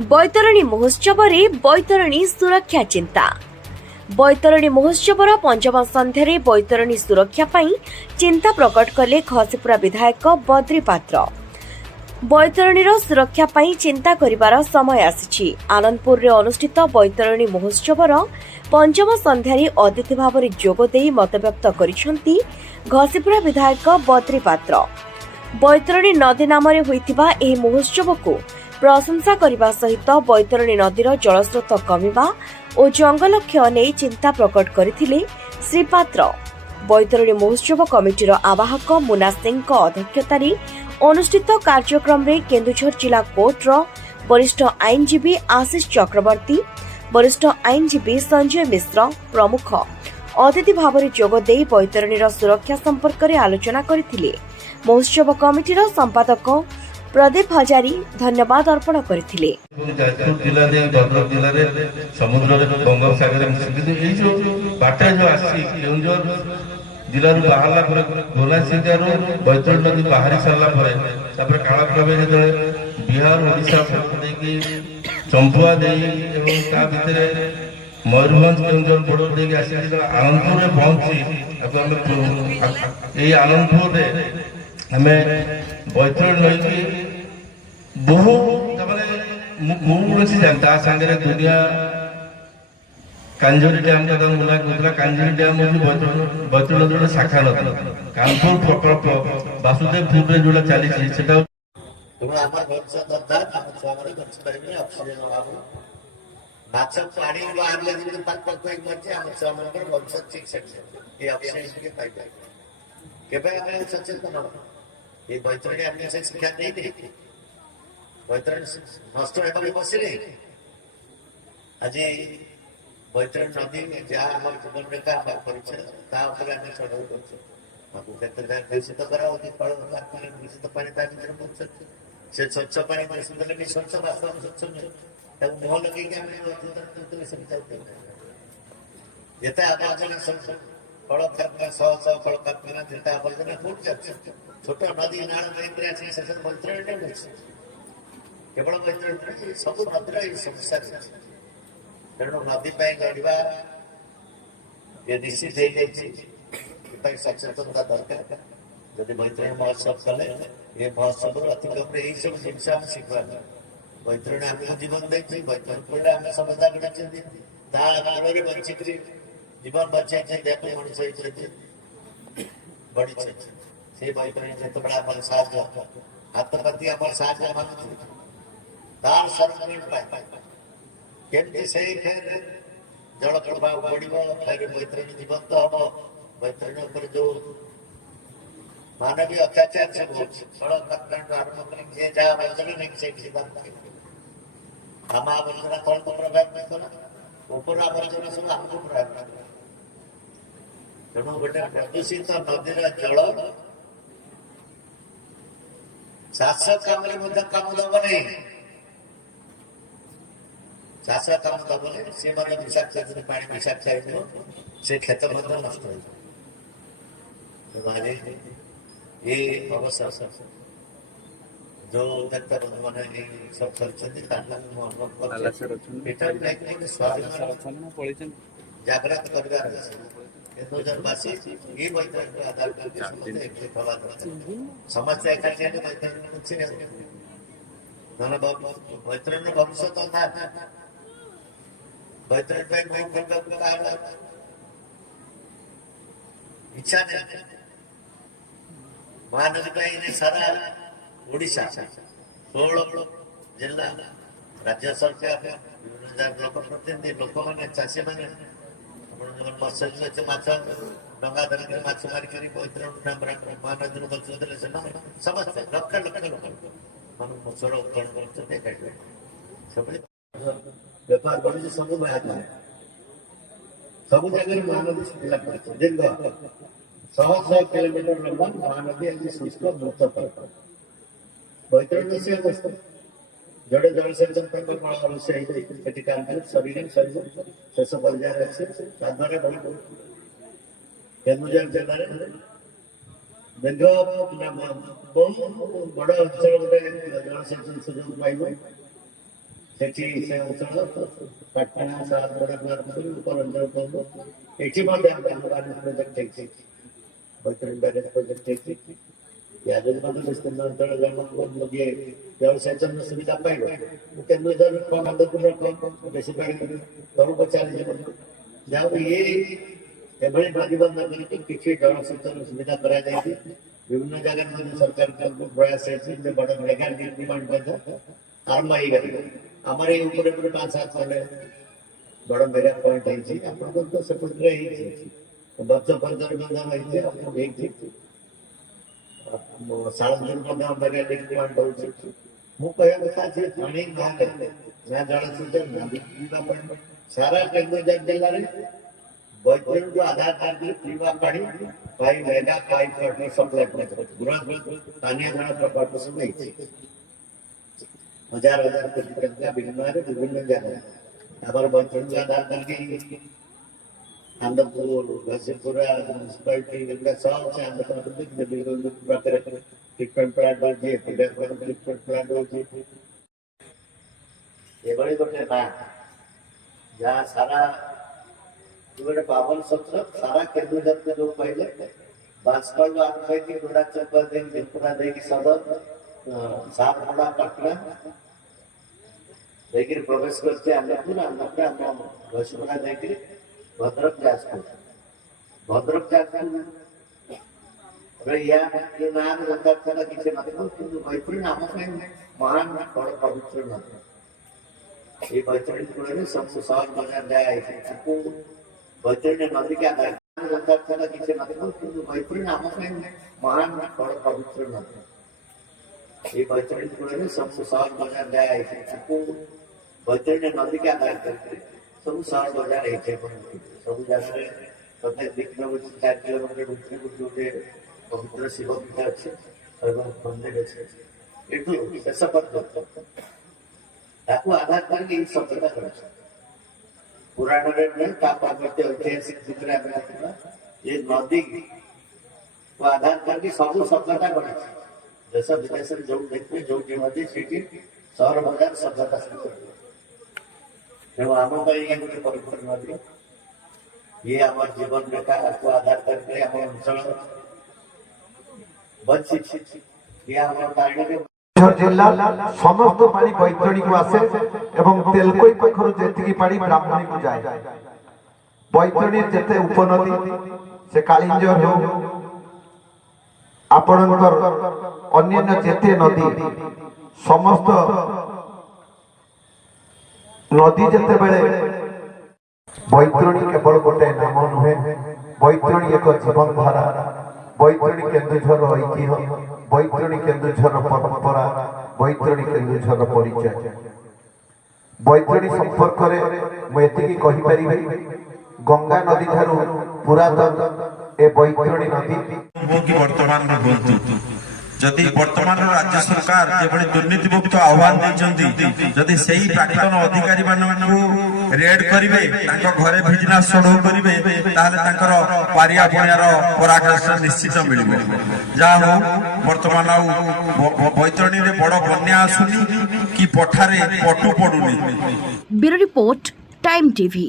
बैतरणी महोत्सव बैतरणी सुरक्षा चिंता। बैतरणी महोत्सवर पंचम संध्यारे बैतरणी सुरक्षा पाई चिंता प्रकट कले घसीपुरा विधायक बद्री पात्र। बैतरणीर सुरक्षा पाई चिंता करिवार समय आसिछि। आनंदपुर रे अनुष्ठित बैतरणी महोत्सवर पंचम संध्यारे अतिथि भाव जोग देई मतव्यक्त करिसेंती घसीपुरा विधायक बद्री पात्र। बैतरणी नदी नाम होइतिबा एही महोत्सव को प्रशंसा करने सहित बैतरणी नदीर जलस्रोत कमिबा और जंगल क्षय नहीं चिंता प्रकट करथिले श्री पात्र। बैतरणी महोत्सव कमिटीर आवाहक मुना सिंह अध्यक्षतार अनुष्ठित कार्यक्रम में केन्दुझर जिला कोर्टर वरिष्ठ आईनजीवी आशीष चक्रवर्ती, वरिष्ठ आईनजीवी संजय मिश्र प्रमुख अतिथि भाव जोगदे बैतरणीर सुरक्षा संपर्क में आलोचना करथिले। महोत्सव कमिटीर संपादक प्रदीप हजारी धन्यवाद अर्पण करथिले। जाजपुर जिला रे भद्रक जिला रे समुद्र रे बंगोपसागर में ए जो बाटा जो आसी केउंझर जिला रो बाहरला पर गोला सिंगा रो बैतरणी नदी बाहरी सरला पर तापर काला प्रवेश जे बिहार ओडिशा दे की चंपुआ दे एवं ता भितरे मयूरभंज केउंझर बॉर्डर दे के आसी आनंदपुर रे पहुंची ए आनंदपुर रे हमें बैतरणी नदी बहु मुझे जानता सांगे दुनिया कांजोरी डैम का मुला गुजरा कांजोरी डैम बैतरणी नदी शाखा नदी कानपुर प्रकल्प वासुदेवपुर रे जोड़ा चली सेटा तुम आमार भविष्य दरदार हम छुआमारे बच्चे परिमे ऑक्सीजन अभाव माछ पानी बाहरले दिन पाक पाक एक मर्जी हम छुआमार भविष्य ठीक से ये ऑक्सीजन के पाई पाई केबे हमें सचेतन हो ये बैतरणी हमने से शिक्षा नहीं दी बैतरणी नष्ट होबारे बसिले आज बैतरणी नदी जहाँ आम जीवन रेखा परिचय ता उपरे हम चढ़ाऊ करछे आपको क्षेत्र दूषित कराओ फल दूषित पानी ता भीतर पहुंचे से स्वच्छ पानी दूषित भी स्वच्छ वास्तव स्वच्छ नहीं मुह लगे जिते आवर्जना सब फल कारखाना शह फल कारखाना जिते आवर्जना कौट जाए छोट नदी नाल बैतरणी केवल बैतरणी सब नदीर ये समस्या तेणु नदी गढ़ा ये निश्चित हो सचेतनता दरकार जब बैतरणी महोत्सव कले ये महोत्सव अतिक्रम यही सब जिनस आम शिखा बैतरणी आमको जीवन देखिए बैतरणी आम समझा गढ़ बंचिक जीवन बचाई देख मनुष्य बढ़ी से बैतरणी जो आम साहय हाथपाती आम साहय मांगु तार संरक्षण केमती से जल प्रभाव बढ़ फिर बैतरणी जीवंत हम बैतरणी जो मानवीय अत्याचार सब सड़क कारखाना आरंभ कर जहाँ आवर्जना नहीं से आम आवर्जना कौन को प्रभावित कला ऊपर आवर्जना सब आमको प्रभावित तेणु गोटे प्रदूषित नदीर जल चाष काम काम दब नहीं चाष काम दब नहीं सी विषाक्त पा विषाक्त से क्षेत्र नष्ट हो ये अवसर जो नेता बंधु मैंने सब स्वाधीन जागृत करवासी ये बैतरणी आधार करके समस्या एकाठी बैतरणी भविष्य बैतरणी इच्छा नहीं महानदी सारा ओडिशा 16 जिला राज्य सरकार लोकप्रतिनिधि लोक मैंने चाषी मैंने मत्स्य माछ डंगा धरिक माछ मारिक बैतरणी महानदी बचुले समस्ते लक्ष लक्ष लोक मत्स्यर उत्तोलन कर व्यापार वाणिज्य सब बाहर सब जगह महानदी सुविधा कर 100 किलोमीटर लंबा महानदी आज शुष्क मुक्त बैतरणी से अवस्था जड़े जलसेचन प्रकल्प से कानपुर शरीर शेष पर्यायर अच्छे ताद्वारा केन्दुझर जिले में बहुत बड़ अंचल जलसेचन सुजोग पाइब ସେଠି ସେ ଅଞ୍ଚଳ ପାଟଣା ସାରପଡ଼ା ଉପର ଅଞ୍ଚଳ ଏଠି ମଧ୍ୟ ବ୍ୟାରେଜ ପ୍ରୋଜେକ୍ଟ ହେଇଛି, ବୈତରଣୀ ବ୍ୟାରେଜ ପ୍ରୋଜେକ୍ଟ ହେଇଛି। या ଯଦି ମଧ୍ୟ ବିସ୍ତୀର୍ଣ୍ଣ ଅଞ୍ଚଳ ଇଏ ଜଳସେଚନ ସୁବିଧା ପାଇବ। କେନ୍ଦୁଝର ଆନନ୍ଦପୁର ବେଶୀ ପାଣି ତଳୁ ପଚାରିଯିବ। ଯାହା ଇଏ ଏଭଳି ପ୍ରତିବନ୍ଧ କରିକି କିଛି ଜଳସେଚନ ସୁବିଧା କରାଯାଇଛି। ବିଭିନ୍ନ ଜାଗାରେ ମଧ୍ୟ ସରକାରଙ୍କ ପ୍ରୟାସ ହେଇଛି ଯେ ବଡ଼ ମେଗା ନିର୍ମାଣ ମଧ୍ୟ ଆରମ୍ଭ ହେଇଗଲା। ଆମର ଏଇ ଉପରେ 5-7 ଖଣ୍ଡେ ବଡ଼ ମେଗା ପଏଣ୍ଟ ହେଇଛି। ଆପଣଙ୍କର ତ ସେପଟରେ ହେଇଛି, ବର୍ଷ ପର୍ଯ୍ୟନ୍ତ ମଧ୍ୟ ହେଇଛି, ଆପଣ ହେଇଛି ସାଳନ୍ଦର ମଧ୍ୟ ମେଗା ନିର୍ମାଣ ହଉଛି। ମୁଁ କହିବା କଥା ଯେ ପାଣି ନହେଲେ ନା ଜଳସେଚନ ନା ପିଇବା ପାଣି ସାରା କେନ୍ଦୁଝର ଜିଲ୍ଲାରେ ବୈତରଣୀକୁ ଆଧାର କରିକି ପିଇବା ପାଣି ପାଇ ମେଗା ପାଇପ୍ ସପ୍ଲାଏ କରାଯାଉଛି। ପାନୀୟ ଜଳ ପ୍ରକଳ୍ପ ସବୁ ହେଇଛି। ହଜାର ହଜାର କୋଟି ଟଙ୍କା ବିନିମୟରେ ବିଭିନ୍ନ ଜାଗାରେ ଆମର ବୈତରଣୀକୁ ଆଧାର କରିକି ଆନନ୍ଦପୁର ଘସିପୁରା ମ୍ୟୁନିସିପାଲିଟି ଏଗୁଡ଼ା ସହ ସେ ଆନନ୍ଦପୁର ପାଖରେ ଟ୍ରିଟମେଣ୍ଟ ପ୍ଲାଣ୍ଟ ହେଉଛି, ଟ୍ରିଟମେଣ୍ଟ ପ୍ଲାଣ୍ଟ ହେଉଛି। ଏଭଳି ଗୋଟେ ନା ଯାହା ସାରା ଗୋଟେ ପାବନ ସତ୍ର ସାରା କେନ୍ଦୁଝରକୁ ଯୋଉ କହିଲେ ବାଂଶପାଳରୁ ଆରମ୍ଭ ହେଇକି ଗୋଡ଼ା ଚକ ଦେଇକି ଝିମ୍ପୁରା ଦେଇକି ସଦର ସାରପଡ଼ା ପାଟଣା ଦେଇକିରି ପ୍ରବେଶ କରିଛି ଆନନ୍ଦପୁର। ଆନନ୍ଦପୁର ଆମ ଘସିପୁରା ଦେଇକିରି ଭଦ୍ରକ ଯାଜପୁର ये नाम ଯଥାର୍ଥତା କିଛି ନଥିବ, କିନ୍ତୁ ବୈତରଣୀ ଆମ ପାଇଁ ମହାନ ବଡ଼ ପବିତ୍ର ନଦୀ। এই ବୈତରଣୀ କୂଳରେ ସବୁ ସହଜ ବଜାର ଦିଆଯାଇଛି। ତାକୁ ବୈତରଣୀ ନଦୀକି ଆଧାର ଯଥାର୍ଥତା କିଛି ନଥିବ, କିନ୍ତୁ ବୈତରଣୀ ଆମ ପାଇଁ ମହାନ ବଡ଼ ପବିତ୍ର ନଦୀ। এই ବୈତରଣୀ କୂଳରେ ସବୁ ସହଜ ବଜାର ଦିଆଯାଇଛି। ତାକୁ ବୈତରଣୀ ନଦୀକି ଆଧାର କରିକି ସବୁ ସହର ବଜାର ହେଇଛି। ସବୁ ଜାଗାରେ ପ୍ରତ୍ୟେକ 2 କିଲୋମିଟର 4 କିଲୋମିଟର ଭିତରେ ଗୋଟେ ପବିତ୍ର ଶିବ ପୀଠ ଅଛି ଏବଂ ମନ୍ଦିର ଅଛି। କିନ୍ତୁ ଶେଷ ପର୍ଯ୍ୟନ୍ତ ତାକୁ ଆଧାର କରିକି ଏଇ ସଭ୍ୟତା କରିଛି। ପୁରାଣରେ ନୁହେଁ, ତା ପାର୍ବତ୍ୟ ଐତିହାସିକ ଯୁଗରେ ଆମେ ଦେଖିବା ଏ ନଦୀକୁ ଆଧାର କରିକି ସବୁ ସଭ୍ୟତା କରିଛି। ଦେଶ ବିଦେଶରେ ଯୋଉ ଦେଖିବେ ଯୋଉଠି ନଦୀ ସେଇଠି ସହର ବଜାର ସଭ୍ୟତା ସହିତ ତେଣୁ ଆମ ପାଇଁ ଇଏ ଗୋଟେ ପବିତ୍ର ନଦୀ। ଇଏ ଆମ ଜୀବନ ରେଖାକୁ ଆଧାର କରିକି ଆମ ଅଞ୍ଚଳ ବଞ୍ଚିଛି। ଇଏ ଆମ କାରଣରେ जिला समस्त पानी बैतरणी को आसे एवं तेलकोई पाखर जेतिकी पानी ब्राह्मणी को जाए। बैतरणी जेते उपनदी से कालिंजर हो आपणकर अन्य जेते नदी समस्त नदी जेते बेले बैतरणी केवल गोटे नाम नुहे, बैतरणी एक जीवन धारा, बैतरणी केन्दुझर ऐतिह्य, बैतरणी केन्दुझर परंपरा, बैतरणी केन्दुझर परिचय। बैतरणी संपर्क में कही पारि गंगा नदी ठारू पुरातन ए बैतरणी नदी वर्तमान जदि वर्तमान राज्य सरकार जेभली दुर्नीति मुक्त आह्वान देते से प्राक्तन अधिकारी मानू रेड करेंगे घरे भिजिनेंस चढ़ऊ करेंगे पारिया पुणियार पराकाष्ठ निश्चित मिल जहा वर्तमान बैतरणी में बड़ बन्या आसुनी कि पठारे पटु पड़ुनी। Bureau report time TV.